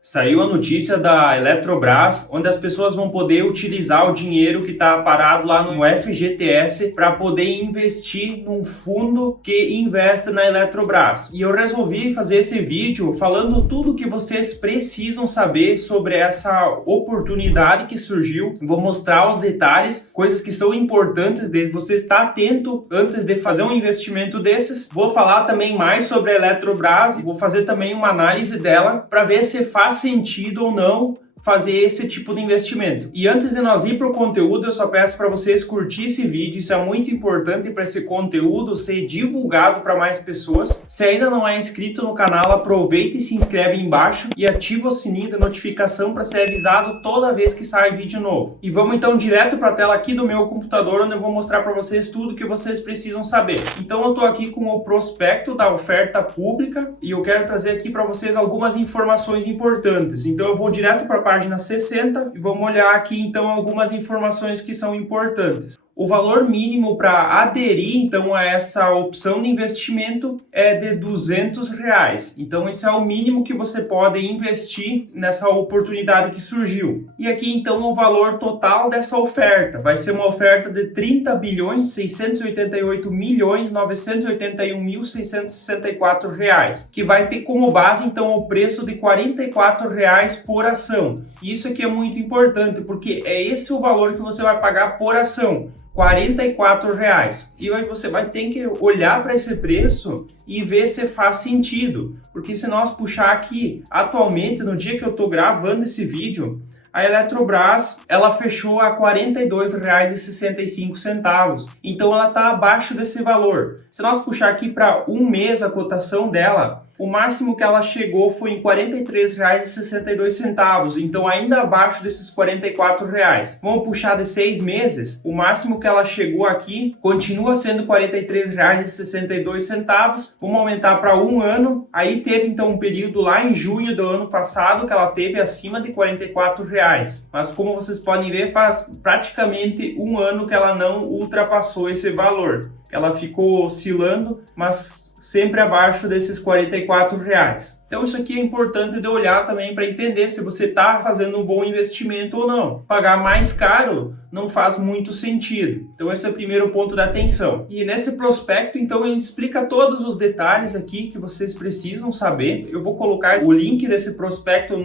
Saiu a notícia da Eletrobras, onde as pessoas vão poder utilizar o dinheiro que está parado lá no FGTS para poder investir num fundo que investe na Eletrobras. E eu resolvi fazer esse vídeo falando tudo que vocês precisam saber sobre essa oportunidade que surgiu. Vou mostrar os detalhes, coisas que são importantes de você estar atento antes de fazer um investimento desses. Vou falar também mais sobre a Eletrobras e vou fazer também uma análise dela para ver se faz sentido ou não fazer esse tipo de investimento. E antes de nós ir para o conteúdo, eu só peço para vocês curtir esse vídeo. Isso é muito importante para esse conteúdo ser divulgado para mais pessoas. Se ainda não é inscrito no canal, aproveita e se inscreve aí embaixo e ativa o sininho da notificação para ser avisado toda vez que sai vídeo novo. E vamos então direto para a tela aqui do meu computador, onde eu vou mostrar para vocês tudo que vocês precisam saber. Então eu estou aqui com o prospecto da oferta pública e eu quero trazer aqui para vocês algumas informações importantes. Então eu vou direto para a página 60 e vamos olhar aqui então algumas informações que são importantes. O valor mínimo para aderir então a essa opção de investimento é de R$200. Então esse é o mínimo que você pode investir nessa oportunidade que surgiu. E aqui então o valor total dessa oferta vai ser uma oferta de 30.688.981.664 reais, que vai ter como base então o preço de R$44 por ação. Isso aqui é muito importante porque é esse o valor que você vai pagar por ação. R$44. E aí você vai ter que olhar para esse preço e ver se faz sentido. Porque se nós puxar aqui, atualmente, no dia que eu estou gravando esse vídeo, a Eletrobras, ela fechou a R$42,65. Então ela está abaixo desse valor. Se nós puxar aqui para um mês a cotação dela, o máximo que ela chegou foi em R$43,62, então ainda abaixo desses R$44. Vamos puxar de 6 meses, o máximo que ela chegou aqui continua sendo R$43,62. Vamos aumentar para um ano, aí teve então um período lá em junho do ano passado que ela teve acima de R$44. Mas como vocês podem ver, faz praticamente um ano que ela não ultrapassou esse valor. Ela ficou oscilando, mas sempre abaixo desses R$44. Então isso aqui é importante de olhar também para entender se você está fazendo um bom investimento ou não. Pagar mais caro não faz muito sentido. Então esse é o primeiro ponto da atenção. E nesse prospecto, então, ele explica todos os detalhes aqui que vocês precisam saber. Eu vou colocar o link desse prospecto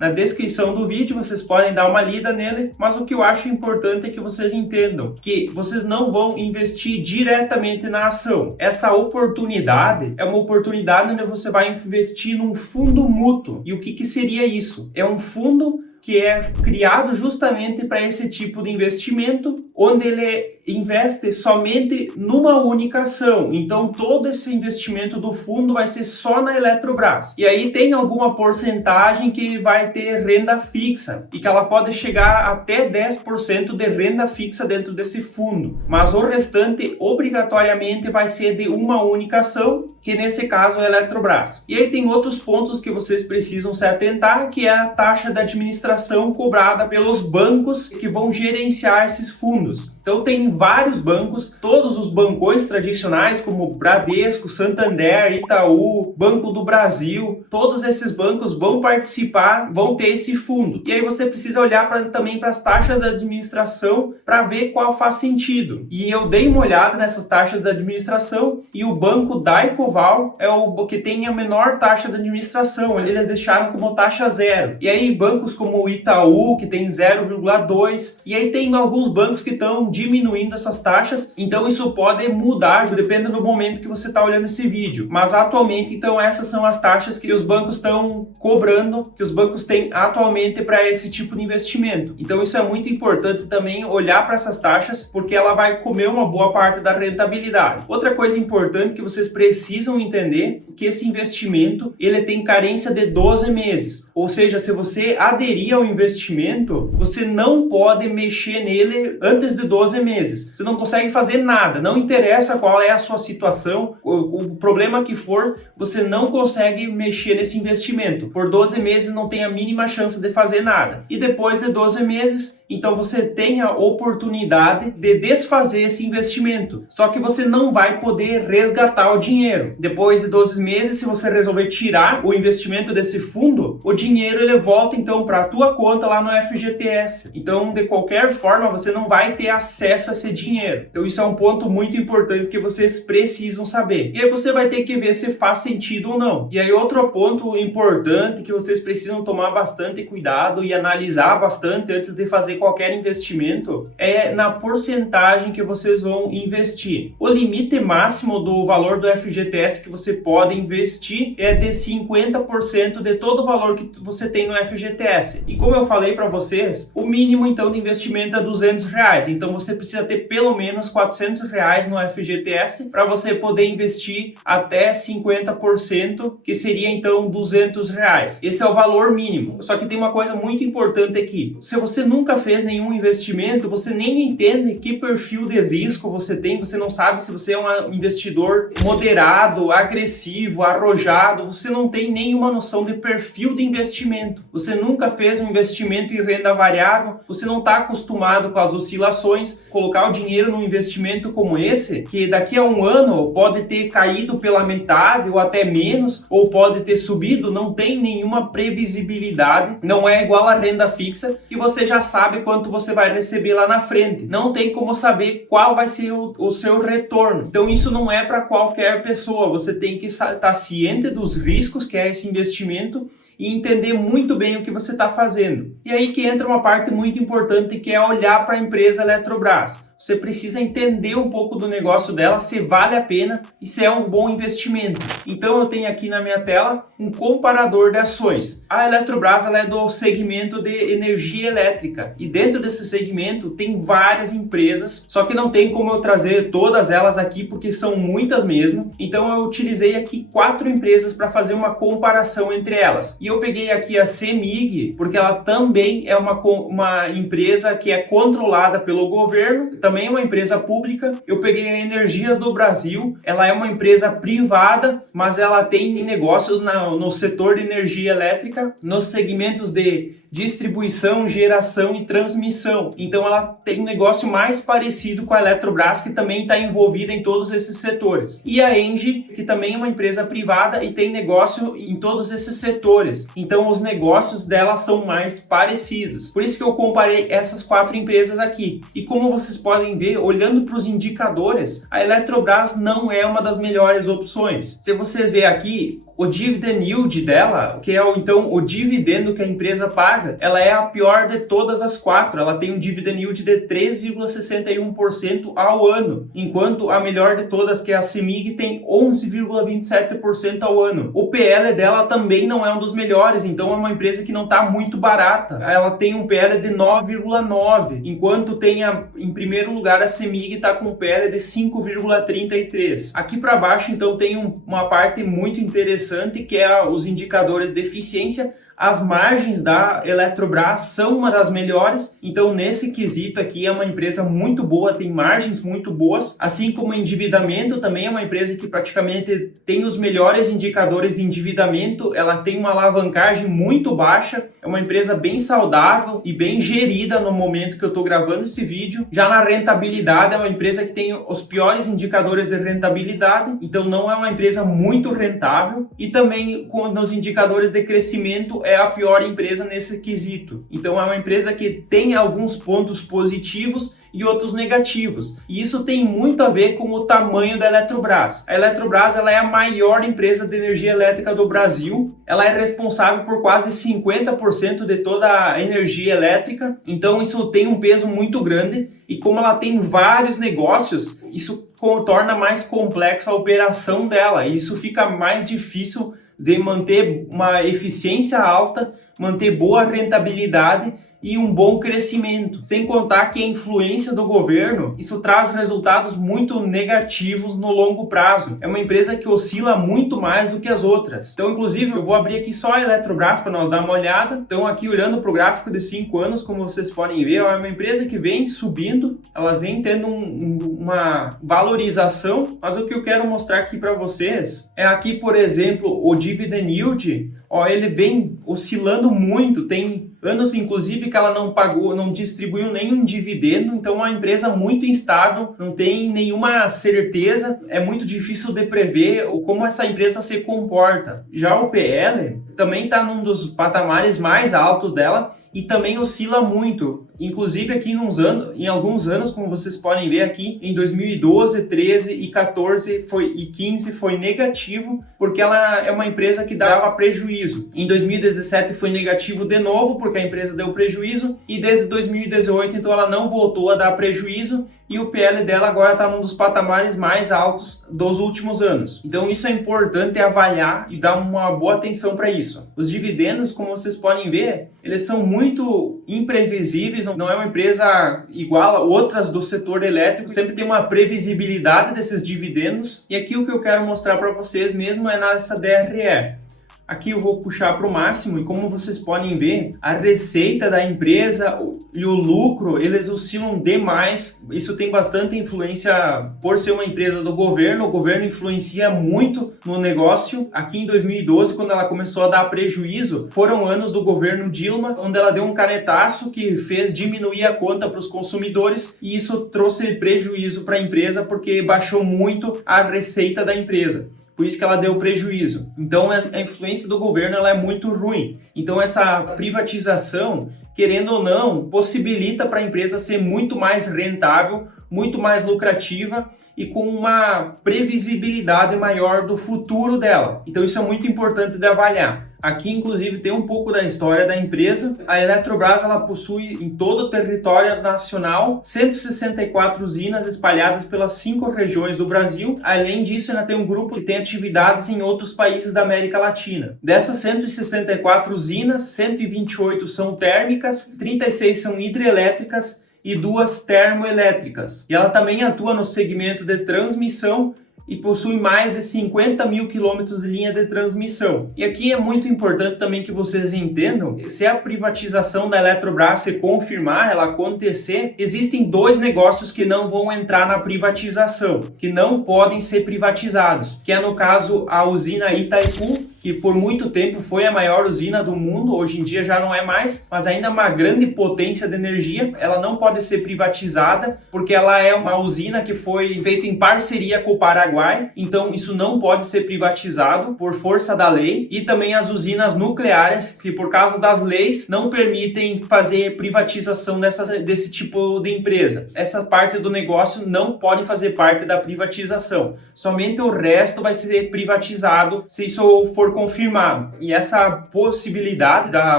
na descrição do vídeo, vocês podem dar uma lida nele. Mas o que eu acho importante é que vocês entendam que vocês não vão investir diretamente na ação. Essa oportunidade é uma oportunidade onde você vai investir num fundo mútuo. E o que seria isso? É um fundo que é criado justamente para esse tipo de investimento, onde ele investe somente numa única ação. Então, todo esse investimento do fundo vai ser só na Eletrobras. E aí tem alguma porcentagem que vai ter renda fixa, e que ela pode chegar até 10% de renda fixa dentro desse fundo. Mas o restante, obrigatoriamente, vai ser de uma única ação, que nesse caso é a Eletrobras. E aí tem outros pontos que vocês precisam se atentar, que é a taxa de administração cobrada pelos bancos que vão gerenciar esses fundos. Então tem vários bancos, todos os bancões tradicionais como Bradesco, Santander, Itaú, Banco do Brasil, todos esses bancos vão participar, vão ter esse fundo. E aí você precisa olhar também para as taxas de administração para ver qual faz sentido. E eu dei uma olhada nessas taxas de administração e o banco Daicoval é o que tem a menor taxa de administração. Eles deixaram como taxa zero. E aí bancos como o Itaú, que tem 0,2, e aí tem alguns bancos que estão diminuindo essas taxas, então isso pode mudar, dependendo do momento que você está olhando esse vídeo. Mas atualmente, então, essas são as taxas que os bancos estão cobrando, que os bancos têm atualmente para esse tipo de investimento. Então isso é muito importante também olhar para essas taxas, porque ela vai comer uma boa parte da rentabilidade. Outra coisa importante que vocês precisam entender é que esse investimento, ele tem carência de 12 meses, ou seja, se você aderir ao investimento, você não pode mexer nele antes de 12 meses. Você não consegue fazer nada, não interessa qual é a sua situação, o problema que for, você não consegue mexer nesse investimento. Por 12 meses não tem a mínima chance de fazer nada. E depois de 12 meses, então você tem a oportunidade de desfazer esse investimento. Só que você não vai poder resgatar o dinheiro. Depois de 12 meses, se você resolver tirar o investimento desse fundo, o dinheiro ele volta então para a tua conta lá no FGTS. Então, de qualquer forma, você não vai ter acesso a esse dinheiro. Então, isso é um ponto muito importante que vocês precisam saber. E aí você vai ter que ver se faz sentido ou não. E aí outro ponto importante que vocês precisam tomar bastante cuidado e analisar bastante antes de fazer qualquer investimento é na porcentagem que vocês vão investir. O limite máximo do valor do FGTS que você pode investir é de 50% de todo o valor que você tem no FGTS. E como eu falei para vocês, o mínimo então de investimento é R$200. Então você precisa ter pelo menos R$400 no FGTS para você poder investir até 50%, que seria então R$200. Esse é o valor mínimo. Só que tem uma coisa muito importante aqui. Se você nunca fez nenhum investimento, você nem entende que perfil de risco você tem, você não sabe se você é um investidor moderado, agressivo, arrojado, você não tem nenhuma noção de perfil de investimento. Você nunca fez um investimento em renda variável, você não está acostumado com as oscilações. Colocar o dinheiro num investimento como esse, que daqui a um ano pode ter caído pela metade ou até menos, ou pode ter subido, não tem nenhuma previsibilidade, não é igual a renda fixa, que você já sabe quanto você vai receber lá na frente. Não tem como saber qual vai ser o seu retorno. Então isso não é para qualquer pessoa, você tem que estar ciente dos riscos que é esse investimento e entender muito bem o que você está fazendo. E aí que entra uma parte muito importante, que é olhar para a empresa Eletrobras. Você precisa entender um pouco do negócio dela, se vale a pena e se é um bom investimento. Então eu tenho aqui na minha tela um comparador de ações. A Eletrobras ela é do segmento de energia elétrica e dentro desse segmento tem várias empresas, só que não tem como eu trazer todas elas aqui porque são muitas mesmo. Então eu utilizei aqui 4 empresas para fazer uma comparação entre elas. E eu peguei aqui a CEMIG porque ela também é uma empresa que é controlada pelo governo, também é uma empresa pública. Eu peguei a Energias do Brasil, ela é uma empresa privada, mas ela tem negócios no setor de energia elétrica, nos segmentos de distribuição, geração e transmissão. Então ela tem um negócio mais parecido com a Eletrobras, que também está envolvida em todos esses setores. E a Engie, que também é uma empresa privada e tem negócio em todos esses setores. Então os negócios dela são mais parecidos. Por isso que eu comparei essas 4 empresas aqui. E como vocês podem ver, olhando para os indicadores, a Eletrobras não é uma das melhores opções. Se vocês verem aqui, o dividend yield dela, que é então o dividendo que a empresa paga, ela é a pior de todas as 4. Ela tem um dividend yield de 3,61% ao ano, enquanto a melhor de todas, que é a CEMIG, tem 11,27% ao ano. O PL dela também não é um dos melhores, então é uma empresa que não está muito barata. Ela tem um PL de 9,9, enquanto tem em primeiro lugar a CEMIG está com um PL de 5,33. Aqui para baixo então tem uma parte muito interessante, que é os indicadores de eficiência. As margens da Eletrobras são uma das melhores, então nesse quesito aqui é uma empresa muito boa, tem margens muito boas, assim como o endividamento também é uma empresa que praticamente tem os melhores indicadores de endividamento, ela tem uma alavancagem muito baixa, é uma empresa bem saudável e bem gerida no momento que eu estou gravando esse vídeo. Já na rentabilidade é uma empresa que tem os piores indicadores de rentabilidade, então não é uma empresa muito rentável, e também nos indicadores de crescimento é a pior empresa nesse quesito. Então é uma empresa que tem alguns pontos positivos e outros negativos. E isso tem muito a ver com o tamanho da Eletrobras. A Eletrobras ela é a maior empresa de energia elétrica do Brasil. Ela é responsável por quase 50% de toda a energia elétrica. Então isso tem um peso muito grande. E como ela tem vários negócios, isso torna mais complexa a operação dela. E isso fica mais difícil de manter uma eficiência alta, manter boa rentabilidade e um bom crescimento. Sem contar que a influência do governo, isso traz resultados muito negativos no longo prazo. É uma empresa que oscila muito mais do que as outras. Então, inclusive, eu vou abrir aqui só a Eletrobras para nós dar uma olhada. Então, aqui olhando para o gráfico de 5 anos, como vocês podem ver, é uma empresa que vem subindo, ela vem tendo uma valorização, mas o que eu quero mostrar aqui para vocês é aqui, por exemplo, o dividend yield. Ele vem oscilando muito, tem anos inclusive que ela não pagou, não distribuiu nenhum dividendo, então é uma empresa muito instável, não tem nenhuma certeza, é muito difícil de prever como essa empresa se comporta. Já o PL também está num dos patamares mais altos dela e também oscila muito. Inclusive aqui em alguns anos, como vocês podem ver aqui, em 2012, 13 e 14 e 15 foi negativo, porque ela é uma empresa que dava prejuízo. Em 2017 foi negativo de novo, porque a empresa deu prejuízo, e desde 2018 então ela não voltou a dar prejuízo, e o PL dela agora está num dos patamares mais altos dos últimos anos. Então isso é importante avaliar e dar uma boa atenção para isso. Os dividendos, como vocês podem ver, eles são muito imprevisíveis, não é uma empresa igual a outras do setor elétrico, sempre tem uma previsibilidade desses dividendos. E aqui o que eu quero mostrar para vocês mesmo é nessa DRE. Aqui eu vou puxar para o máximo e como vocês podem ver, a receita da empresa e o lucro, eles oscilam demais. Isso tem bastante influência por ser uma empresa do governo. O governo influencia muito no negócio. Aqui em 2012, quando ela começou a dar prejuízo, foram anos do governo Dilma, onde ela deu um canetaço que fez diminuir a conta para os consumidores e isso trouxe prejuízo para a empresa porque baixou muito a receita da empresa. Por isso que ela deu prejuízo. Então a influência do governo ela é muito ruim. Então essa privatização, querendo ou não, possibilita para a empresa ser muito mais rentável, muito mais lucrativa e com uma previsibilidade maior do futuro dela. Então isso é muito importante de avaliar. Aqui, inclusive, tem um pouco da história da empresa. A Eletrobras ela possui em todo o território nacional 164 usinas espalhadas pelas 5 regiões do Brasil. Além disso, ainda tem um grupo que tem atividades em outros países da América Latina. Dessas 164 usinas, 128 são térmicas, 36 são hidrelétricas e 2 termoelétricas. E ela também atua no segmento de transmissão e possui mais de 50 mil quilômetros de linha de transmissão. E aqui é muito importante também que vocês entendam, se a privatização da Eletrobras se confirmar, ela acontecer, existem 2 negócios que não vão entrar na privatização, que não podem ser privatizados, que é no caso a usina Itaipu, que por muito tempo foi a maior usina do mundo, hoje em dia já não é mais, mas ainda é uma grande potência de energia, ela não pode ser privatizada, porque ela é uma usina que foi feita em parceria com o Paraguai, então isso não pode ser privatizado por força da lei, e também as usinas nucleares, que por causa das leis não permitem fazer privatização desse tipo de empresa. Essa parte do negócio não pode fazer parte da privatização, somente o resto vai ser privatizado se isso for confirmado. E essa possibilidade da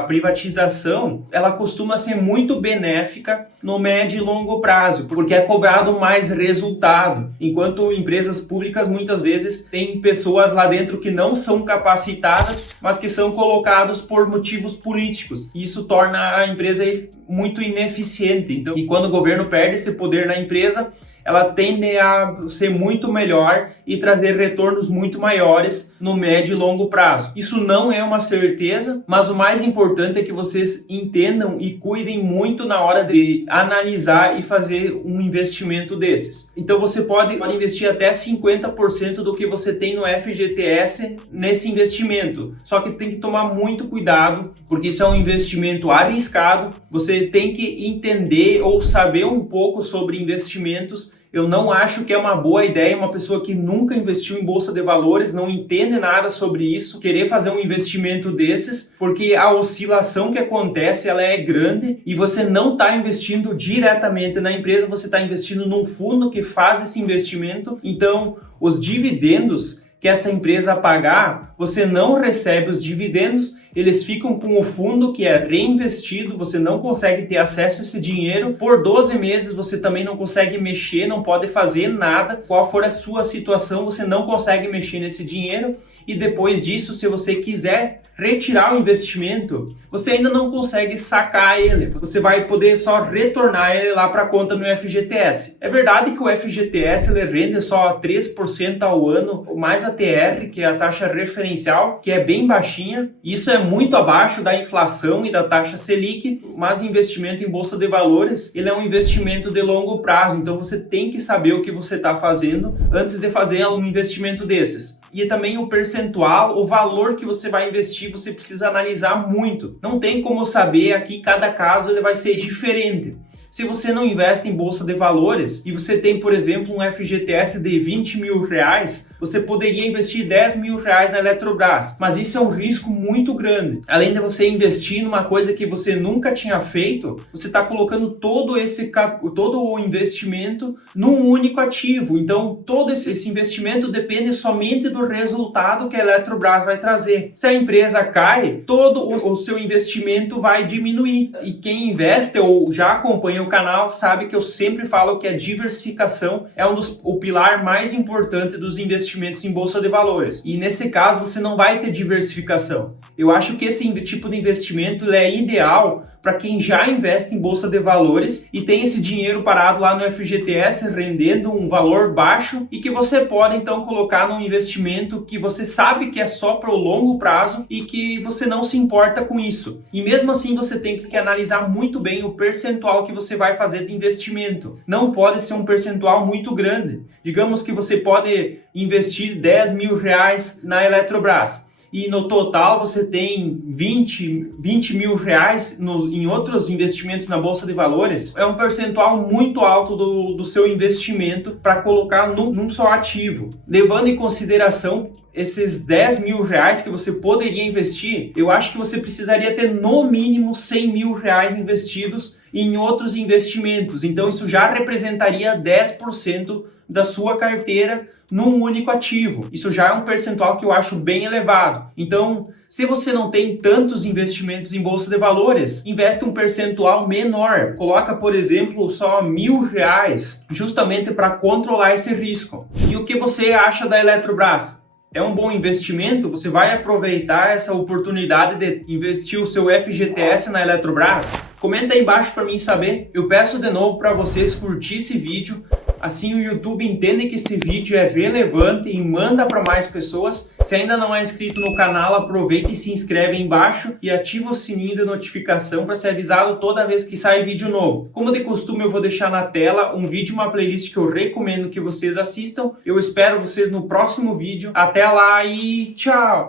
privatização, ela costuma ser muito benéfica no médio e longo prazo, porque é cobrado mais resultado, enquanto empresas públicas muitas vezes têm pessoas lá dentro que não são capacitadas, mas que são colocados por motivos políticos. E isso torna a empresa muito ineficiente. Então, e quando o governo perde esse poder na empresa, ela tende a ser muito melhor e trazer retornos muito maiores no médio e longo prazo. Isso não é uma certeza, mas o mais importante é que vocês entendam e cuidem muito na hora de analisar e fazer um investimento desses. Então você pode investir até 50% do que você tem no FGTS nesse investimento. Só que tem que tomar muito cuidado, porque isso é um investimento arriscado. Você tem que entender ou saber um pouco sobre investimentos. Eu não acho que é uma boa ideia uma pessoa que nunca investiu em bolsa de valores, não entende nada sobre isso, querer fazer um investimento desses, porque a oscilação que acontece ela é grande e você não está investindo diretamente na empresa, você está investindo num fundo que faz esse investimento. Então, os dividendos que essa empresa pagar, você não recebe os dividendos, eles ficam com o fundo que é reinvestido, você não consegue ter acesso a esse dinheiro, por 12 meses você também não consegue mexer, não pode fazer nada, qual for a sua situação, você não consegue mexer nesse dinheiro, e depois disso, se você quiser retirar o investimento, você ainda não consegue sacar ele, você vai poder só retornar ele lá para a conta no FGTS. É verdade que o FGTS ele rende só 3% ao ano, mas a TR, que é a taxa referencial, que é bem baixinha. Isso é muito abaixo da inflação e da taxa Selic, mas investimento em bolsa de valores, ele é um investimento de longo prazo, então você tem que saber o que você está fazendo antes de fazer um investimento desses. E também o percentual, o valor que você vai investir, você precisa analisar muito. Não tem como saber, aqui cada caso ele vai ser diferente. Se você não investe em bolsa de valores e você tem, por exemplo, um FGTS de 20 mil reais, você poderia investir 10 mil reais na Eletrobras, mas isso é um risco muito grande. Além de você investir numa coisa que você nunca tinha feito, você está colocando todo o investimento num único ativo. Então, todo esse investimento depende somente do resultado que a Eletrobras vai trazer. Se a empresa cai, todo o seu investimento vai diminuir. E quem investe ou já acompanha o canal sabe que eu sempre falo que a diversificação é o pilar mais importante dos investimentos em bolsa de valores. E nesse caso você não vai ter diversificação. Eu acho que esse tipo de investimento é ideal para quem já investe em bolsa de valores e tem esse dinheiro parado lá no FGTS rendendo um valor baixo e que você pode então colocar num investimento que você sabe que é só para o longo prazo e que você não se importa com isso. E mesmo assim você tem que analisar muito bem o percentual que você vai fazer de investimento. Não pode ser um percentual muito grande. Digamos que você pode investir 10 mil reais na Eletrobras. E no total você tem 20 mil reais em outros investimentos na Bolsa de Valores, é um percentual muito alto do seu investimento para colocar num só ativo. Levando em consideração esses 10 mil reais que você poderia investir, eu acho que você precisaria ter no mínimo 100 mil reais investidos em outros investimentos. Então isso já representaria 10% da sua carteira num único ativo. Isso já é um percentual que eu acho bem elevado. Então, se você não tem tantos investimentos em bolsa de valores, investe um percentual menor. Coloca, por exemplo, só 1.000 reais, justamente para controlar esse risco. E o que você acha da Eletrobras? É um bom investimento? Você vai aproveitar essa oportunidade de investir o seu FGTS na Eletrobras? Comenta aí embaixo para mim saber. Eu peço de novo para vocês curtir esse vídeo, assim o YouTube entende que esse vídeo é relevante e manda para mais pessoas. Se ainda não é inscrito no canal, aproveita e se inscreve aí embaixo e ativa o sininho de notificação para ser avisado toda vez que sai vídeo novo. Como de costume, eu vou deixar na tela um vídeo e uma playlist que eu recomendo que vocês assistam. Eu espero vocês no próximo vídeo. Até lá e tchau!